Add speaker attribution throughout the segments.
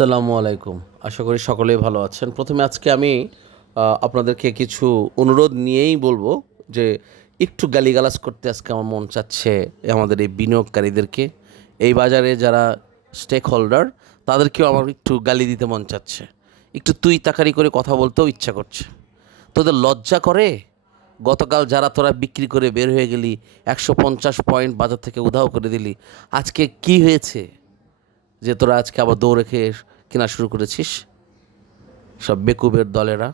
Speaker 1: আসসালামু আলাইকুম। আশা করি সকলেই ভালো আছেন। প্রথমে আজকে আমি আপনাদেরকে কিছু অনুরোধ নিয়েই বলব যে একটু গালিগালাজ করতে আজকে আমার মন চাচ্ছে আমাদের এই বিনিয়োগকারীদেরকে। এই বাজারে যারা স্টেক হোল্ডার তাদেরকেও আমার একটু গালি দিতে মন চাচ্ছে। একটু তুই তাকারি করে কথা বলতেও ইচ্ছা করছে। তোদের লজ্জা করে? গতকাল যারা তোরা বিক্রি করে বের হয়ে গেলি, একশো পঞ্চাশ পয়েন্ট বাজার থেকে উধাও করে দিলি। আজকে কি হয়েছে? যে তোরা আজকে আবার দৌড়ে খেয়ে কেনা শুরু করেছিস? সব বেকুবের দলেরা।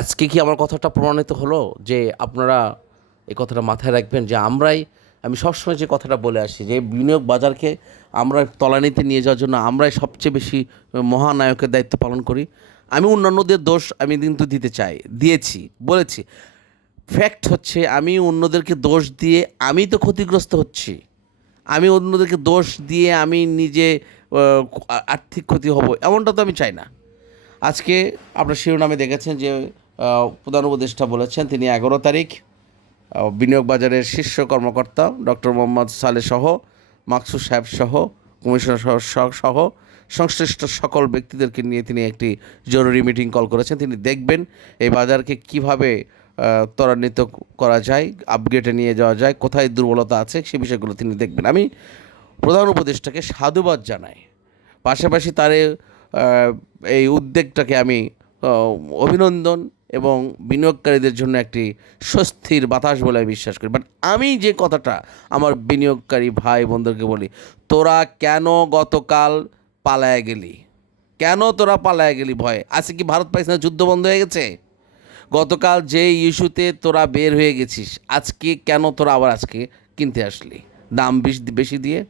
Speaker 1: আজকে কি আমার কথাটা প্রমাণিত হলো? যে আপনারা এই কথাটা মাথায় রাখবেন যে আমরাই, আমি সবসময় যে কথাটা বলে আসি, যে বিনিয়োগ বাজারকে আমরা তলানিতে নিয়ে যাওয়ার জন্য আমরাই সবচেয়ে বেশি মহানায়কের দায়িত্ব পালন করি। আমি অন্যান্যদের দোষ আমি কিন্তু দিতে চাই, দিয়েছি, বলেছি। ফ্যাক্ট হচ্ছে আমি অন্যদেরকে দোষ দিয়ে আমি তো ক্ষতিগ্রস্ত হচ্ছি। আমি অন্যদেরকে দোষ দিয়ে আমি নিজে আর্থিক ক্ষতি হব, এমনটা তো আমি চাই না। আজকে আপনার শিরোনামে দেখেছেন যে প্রধান উপদেষ্টা বলেছেন, তিনি এগারো তারিখ বিনিয়োগ বাজারের শীর্ষ কর্মকর্তা ডক্টর মোহাম্মদ সালে সহ, মাকসুদ সাহেব সহ, কমিশনার সহ সংশ্লিষ্ট সকল ব্যক্তিদেরকে নিয়ে তিনি একটি জরুরি মিটিং কল করেছেন। তিনি দেখবেন এই বাজারকে কীভাবে ত্বরান্বিত করা যায় আপগ্রেডে নিয়ে যাওয়া যায়, কোথায় দুর্বলতা আছে সে বিষয়গুলো তিনি দেখবেন। আমি প্রধান উপদেষ্টাকে সাধুবাদ জানাই। পাশাপাশি তার এই উদ্যোগটাকে আমি অভিনন্দন এবং বিনিয়োগকারীদের জন্য একটি স্বস্তির বাতাস বলে আমি বিশ্বাস করি। বাট আমি যে কথাটা আমার বিনিয়োগকারী ভাই বোনদেরকে বলি, তোরা কেন গতকাল পালায় গেলি? কেন তোরা পালায় গেলি ভয়? আজকে কি ভারত পাকিস্তানের যুদ্ধ বন্ধ হয়ে গেছে? গতকাল যে ইস্যুতে তোরা বের হয়ে গেছিস, আজকে কেন তোরা আবার আজকে কিনতে আসলি? দাম বেশি বেশি দিয়ে?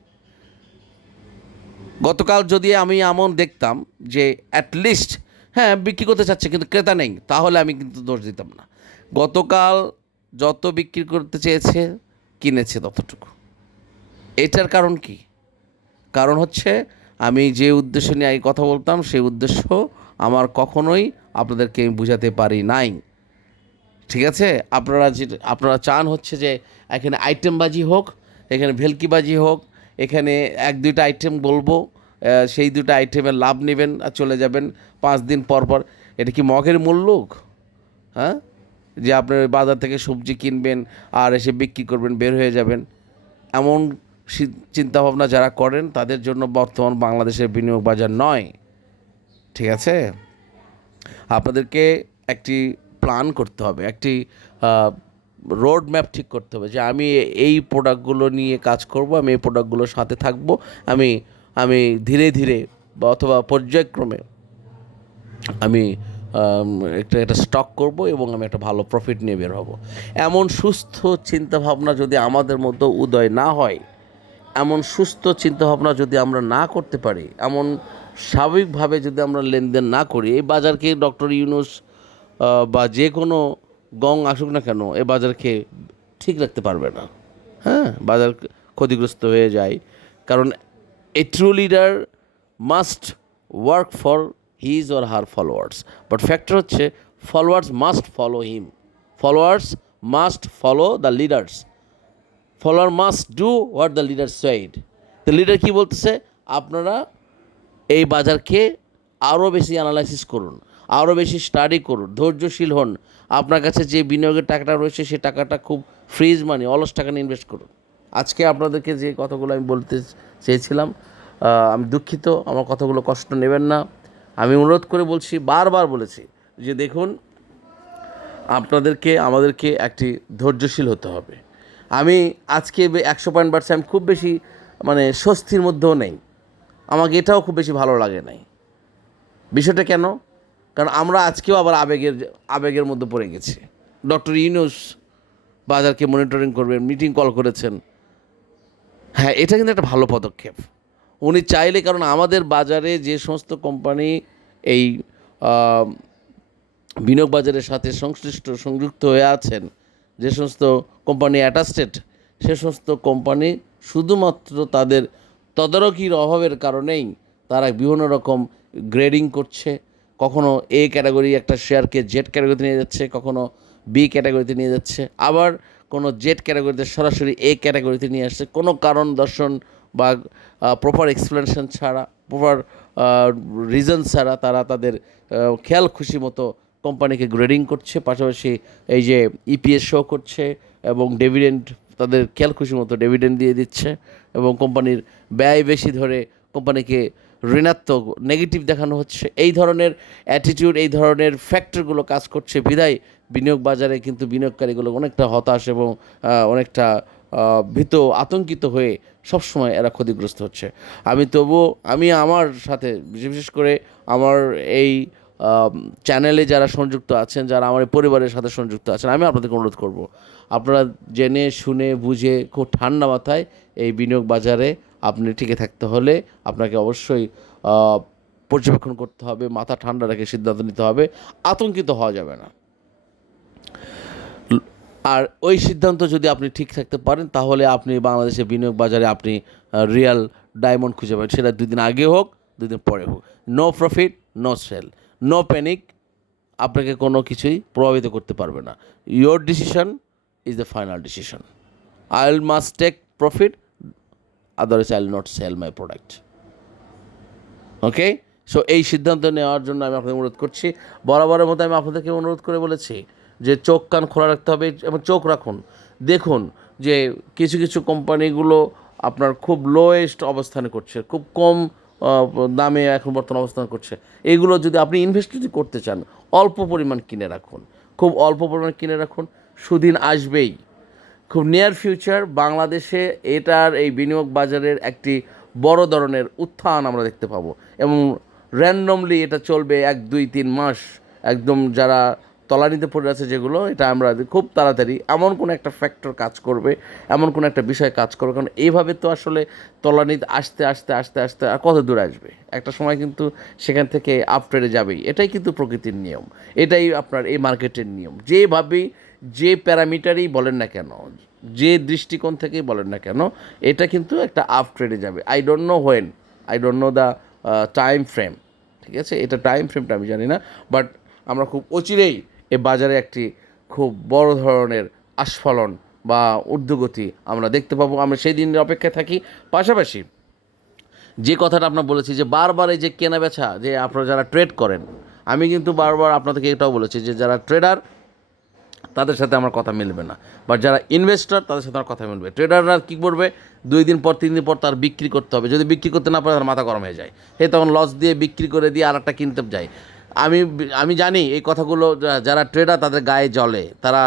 Speaker 1: গতকাল যদি আমি এমন দেখতাম যে অ্যাটলিস্ট হ্যাঁ বিক্রি করতে চাচ্ছে কিন্তু ক্রেতা নেই, তাহলে আমি কিন্তু দোষ দিতাম না। গতকাল যত বিক্রি করতে চেয়েছে, কিনেছে ততটুকু। এটার কারণ কি? কারণ হচ্ছে আমি যে উদ্দেশ্য নিয়ে আগে কথা বলতাম, সেই উদ্দেশ্য আমার কখনোই আপনাদেরকে আমি বুঝাতে পারি নাই। ঠিক আছে? আপনারা যে, আপনারা চান হচ্ছে যে, এখানে আইটেমবাজি হোক, এখানে ভেলকিবাজি হোক, এখানে এক, দুইটা আইটেম বলব সেই দুটো আইটেমের লাভ নেবেন আর চলে যাবেন পাঁচ দিন পর পর। এটা কি মগের মূল্যক হ্যাঁ? যে আপনার বাজার থেকে সবজি কিনবেন আর এসে বিক্রি করবেন, বের হয়ে যাবেন। এমন চিন্তাভাবনা যারা করেন, তাদের জন্য বর্তমান বাংলাদেশের বিনিয়োগ বাজার নয়। ঠিক আছে? আপনাদেরকে একটি প্ল্যান করতে হবে, একটি রোড ম্যাপ ঠিক করতে হবে যে আমি এই প্রোডাক্টগুলো নিয়ে কাজ করব, আমি এই প্রোডাক্টগুলোর সাথে থাকব, আমি আমি ধীরে ধীরে বা অথবা পর্যায়ক্রমে আমি একটা একটা স্টক করব এবং আমি একটা ভালো প্রফিট নিয়ে বের হব। এমন সুস্থ চিন্তাভাবনা যদি আমাদের মধ্যে উদয় না হয়, এমন সুস্থ চিন্তাভাবনা যদি আমরা না করতে পারি, এমন স্বাভাবিকভাবে যদি আমরা লেনদেন না করি, এই বাজারকে ডক্টর ইউনুস বা যে কোনো গং আসুক না কেন এই বাজারকে ঠিক রাখতে পারবে না। হ্যাঁ? বাজার ক্ষতিগ্রস্ত হয়ে যায়। কারণ a true leader must work for his or her followers but factor হচ্ছে followers must follow him followers must follow the leaders follower must do what the leader said the leader কী বলতেছে? আপনারা এই বাজারকে আরও বেশি অ্যানালাইসিস করুন। আরও বেশি স্টাডি করুন, ধৈর্যশীল হন। আপনার কাছে যে বিনিয়োগের টাকাটা রয়েছে সেই টাকাটা খুব ফ্রিজ মানে অলস টাকা নিয়ে ইনভেস্ট করুন। আজকে আপনাদেরকে যে কথাগুলো আমি বলতে চেয়েছিলাম আমি দুঃখিত, আমার কথাগুলো কষ্ট নেবেন না। আমি অনুরোধ করে বলছি, বারবার বলেছি যে দেখুন, আপনাদেরকে, আমাদেরকে একটি ধৈর্যশীল হতে হবে। আমি আজকে একশো পয়েন্ট বাড়ছে, আমি খুব বেশি মানে স্বস্তির মধ্যেও নেই। আমাকে এটাও খুব বেশি ভালো লাগে নাই। বিষয়টা কেন? কারণ আমরা আজকেও আবার আবেগের আবেগের মধ্যে পড়ে গেছি। ডক্টর ইউনুস বাজারকে মনিটরিং করবেন মিটিং কল করেছেন। হ্যাঁ এটা কিন্তু একটা ভালো পদক্ষেপ। উনি চাইলে, কারণ আমাদের বাজারে যে সমস্ত কোম্পানি এই বিনিয়োগ বাজারের সাথে সংশ্লিষ্ট, সংযুক্ত হয়ে আছেন, যে সমস্ত কোম্পানি অ্যাটাস্টেড সে সমস্ত কোম্পানি শুধুমাত্র তাদের তদারকির অভাবের কারণেই তারা বিভিন্ন রকম গ্রেডিং করছে। কখনো এ ক্যাটাগরি একটা শেয়ারকে জেড ক্যাটাগরিতে নিয়ে যাচ্ছে, কখনো বি ক্যাটাগরিতে নিয়ে যাচ্ছে, আবার কোনো জেড ক্যাটাগরিতে সরাসরি এ ক্যাটাগরিতে নিয়ে আসছে, কোনো কারণ দর্শন বা প্রপার এক্সপ্লেনেশন ছাড়া প্রপার রিজন ছাড়া তারা তাদের খেয়াল খুশি মতো কোম্পানিকে গ্রেডিং করছে, পাশাপাশি এই যে ইপিএস শো করছে এবং ডেভিডেন্ড তাদের খেয়াল খুশি মতো ডেভিডেন্ড দিয়ে দিচ্ছে এবং কোম্পানির ব্যয় বেশি ধরে কোম্পানিকে ঋণাত্মক নেগেটিভ দেখানো হচ্ছে। এই ধরনের অ্যাটিটিউড এই ধরনের ফ্যাক্টরগুলো কাজ করছে বিদায় বিনিয়োগ বাজারে, কিন্তু বিনিয়োগকারীগুলো অনেকটা হতাশ এবং অনেকটা ভীত আতঙ্কিত হয়ে সবসময় এরা ক্ষতিগ্রস্ত হচ্ছে। আমি তবুও, আমি আমার সাথে, বিশেষ করে আমার এই চ্যানেলে যারা সংযুক্ত আছেন, যারা আমার পরিবারের সাথে সংযুক্ত আছেন, আমি আপনাদেরকে অনুরোধ করব, আপনারা জেনে, শুনে, বুঝে, খুব ঠান্ডা মাথায় এই বিনিয়োগ বাজারে আপনি টিকে থাকতে হলে আপনাকে অবশ্যই পর্যবেক্ষণ করতে হবে, মাথা ঠান্ডা রেখে সিদ্ধান্ত নিতে হবে, আতঙ্কিত হওয়া যাবে না। আর ওই সিদ্ধান্ত যদি আপনি ঠিক থাকতে পারেন, তাহলে আপনি বাংলাদেশের বিনিয়োগ বাজারে আপনি রিয়াল ডায়মন্ড খুঁজে পাবেন। সেটা দুদিন আগে হোক দুদিন পরে হোক। No profit no sell no panic আপনাকে কোনো কিছুই প্রভাবিত করতে পারবে না। Your decision is the final decision I will must take profit otherwise I will not sell my product okay so এই সিদ্ধান্ত নেওয়ার জন্য আমি আপনাদের অনুরোধ করছি। বরাবরের মতো আমি আপনাদেরকে অনুরোধ করে বলেছি যে চোখ কান খোলা রাখতে হবে এবং চোখ রাখুন। দেখুন যে কিছু কিছু কোম্পানিগুলো আপনার খুব লোয়েস্ট অবস্থানে করছে, খুব কম দামে এখন বর্তমান অবস্থান করছে। এগুলো যদি আপনি ইনভেস্ট যদি করতে চান, অল্প পরিমাণ কিনে রাখুন। খুব অল্প পরিমাণ কিনে রাখুন। সুদিন আসবেই। খুব নিয়ার ফিউচার বাংলাদেশে এটার এই বিনিয়োগ বাজারের একটি বড় ধরনের উত্থান আমরা দেখতে পাবো। এবং র্যান্ডমলি এটা চলবে এক, দুই, তিন মাস। একদম যারা তলানিতে পড়ে আছে যেগুলো, এটা আমরা খুব তাড়াতাড়ি এমন কোনো একটা ফ্যাক্টর কাজ করবে, এমন কোনো একটা বিষয় কাজ করবে। কারণ এইভাবে তো আসলে তলানিতে আসতে আসতে আসতে আসতে আর কত দূর আসবে? একটা সময় কিন্তু সেখান থেকে আপট্রেডে যাবেই। এটাই কিন্তু প্রকৃতির নিয়ম। এটাই আপনার এই মার্কেটের নিয়ম। যেভাবেই যে প্যারামিটারই বলেন না কেন, যে দৃষ্টিকোণ থেকেই বলেন না কেন, এটা কিন্তু একটা আপ ট্রেডে যাবে। I don't know when I don't know the time frame ঠিক আছে? এটা টাইম ফ্রেমটা আমি জানি না বাট আমরা খুব অচিরেই এ বাজারে একটি খুব বড় ধরনের আস্ফলন বা ঊর্ধ্বগতি আমরা দেখতে পাবো। আমরা সেই দিনের অপেক্ষায় থাকি। পাশাপাশি যে কথাটা আপনার বলেছি যে বারবার এই যে কেনা বেচা যে আপনারা যারা ট্রেড করেন, আমি কিন্তু বারবার আপনাদেরকে এটাও বলেছি যে যারা ট্রেডার তাদের সাথে আমার কথা মিলবে না। বা যারা ইনভেস্টর তাদের সাথে আমার কথা মিলবে। ট্রেডাররা কী করবে? দুই দিন পর, তিন দিন পর তার বিক্রি করতে হবে। যদি বিক্রি করতে না পারে, তার মাথা গরম হয়ে যায়। সে তখন লস দিয়ে বিক্রি করে দিয়ে আর একটা কিনতে যায়। আমি আমি জানি এই কথাগুলো যারা ট্রেডার তাদের গায়ে জলে। তারা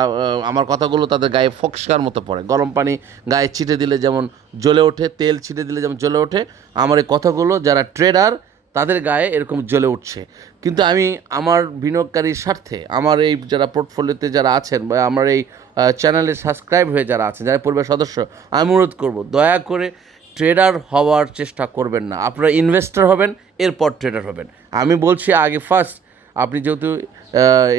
Speaker 1: আমার কথাগুলো তাদের গায়ে ফক্সকার মতো পড়ে। গরম পানি গায়ে ছিটে দিলে যেমন জ্বলে ওঠে, তেল ছিটে দিলে যেমন জ্বলে ওঠে। আমার এই কথাগুলো, যারা ট্রেডার তাদের গায়ে এরকম জ্বলে উঠছে। কিন্তু আমি আমার বিনিয়োগকারীর স্বার্থে, আমার এই যারা পোর্টফোলিওতে যারা আছেন বা আমার এই চ্যানেলে সাবস্ক্রাইব হয়ে যারা আছেন, যারা পরিবার সদস্য, আমি অনুরোধ করব, দয়া করে ট্রেডার হওয়ার চেষ্টা করবেন না। আপনারা ইনভেস্টর হবেন, এরপর ট্রেডার হবেন। আমি বলছি আগে ফার্স্ট আপনি যেহেতু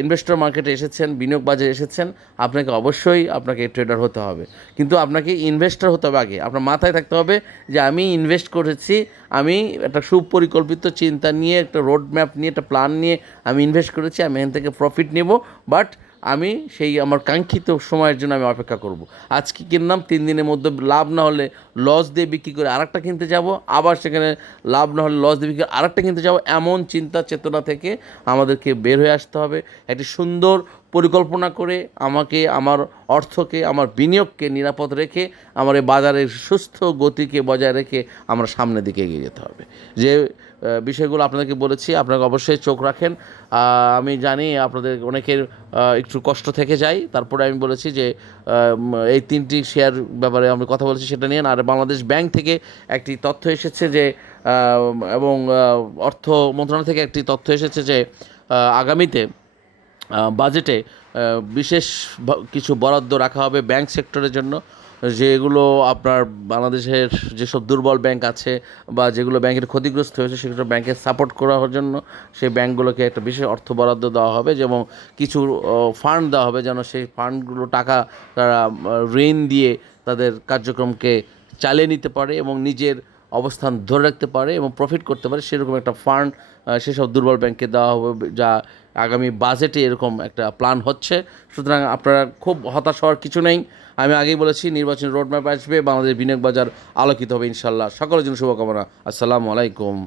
Speaker 1: ইনভেস্টর মার্কেটে এসেছেন, বিনিয়োগ বাজারে এসেছেন, আপনাকে অবশ্যই আপনাকে ট্রেডার হতে হবে। কিন্তু আপনাকে ইনভেস্টর হতে হবে আগে। আপনার মাথায় থাকতে হবে যে আমি ইনভেস্ট করেছি, আমি একটা সুপরিকল্পিত চিন্তা নিয়ে, একটা রোড ম্যাপ নিয়ে, একটা প্ল্যান নিয়ে আমি ইনভেস্ট করেছি, আমি এখান থেকে প্রফিট নেব। বাট আমি সেই আমার কাঙ্ক্ষিত সময়ের জন্য আমি অপেক্ষা করব। আজকে কিনলাম, তিন দিনের মধ্যে লাভ না হলে লস দিয়ে বিক্রি করে আরেকটা কিনতে যাব, আবার সেখানে লাভ না হলে লস দিয়ে বিক্রি করে আরেকটা কিনতে যাব, এমন চিন্তা চেতনা থেকে আমাদেরকে বের হয়ে আসতে হবে। একটি সুন্দর পরিকল্পনা করে আমাকে, আমার অর্থকে, আমার বিনিয়োগকে নিরাপদ রেখে আমার এই বাজারের সুস্থ গতিকে বজায় রেখে আমরা সামনের দিকে এগিয়ে যেতে হবে। যে বিষয়গুলো আপনাদেরকে বলেছি আপনাকে অবশ্যই চোখ রাখেন। আমি জানি আপনাদের অনেকের একটু কষ্ট থেকে যায়। তারপরে আমি বলেছি যে এই তিনটি শেয়ার ব্যাপারে আমি কথা বলেছি, সেটা নিয়ে। আর বাংলাদেশ ব্যাংক থেকে একটি তথ্য এসেছে যে এবং অর্থ মন্ত্রণালয় থেকে একটি তথ্য এসেছে যে আগামীতে বাজেটে বিশেষ কিছু বরাদ্দ রাখা হবে ব্যাংক সেক্টরের জন্য। যেগুলো আপনার বাংলাদেশের যেসব দুর্বল ব্যাংক আছে বা যেগুলো ব্যাংকের ক্ষতিগ্রস্ত হয়েছে, সেগুলো ব্যাংকের সাপোর্ট করার জন্য সেই ব্যাংকগুলোকে একটা বিশেষ অর্থ বরাদ্দ দেওয়া হবে যেমন কিছু ফান্ড দেওয়া হবে যেন সেই ফান্ডগুলো টাকা তারা ঋণ দিয়ে তাদের কার্যক্রমকে চালিয়ে নিতে পারে এবং নিজের অবস্থান ধরে রাখতে পারে এবং প্রফিট করতে পারে, সেরকম একটা ফান্ড সেসব দুর্বল ব্যাংকে দেওয়া হবে, যা আগামী বাজেটে এরকম একটা প্ল্যান হচ্ছে। সুতরাং আপনারা খুব হতাশ হওয়ার কিছু নেই। আমি আগেই বলেছি, নির্বাচনী রোডম্যাপ আসবে, বাংলাদেশ বিনিয়োগ বাজার আলোকিত হবে ইনশাল্লাহ। সকলের জন্য শুভকামনা। আসসালামু আলাইকুম।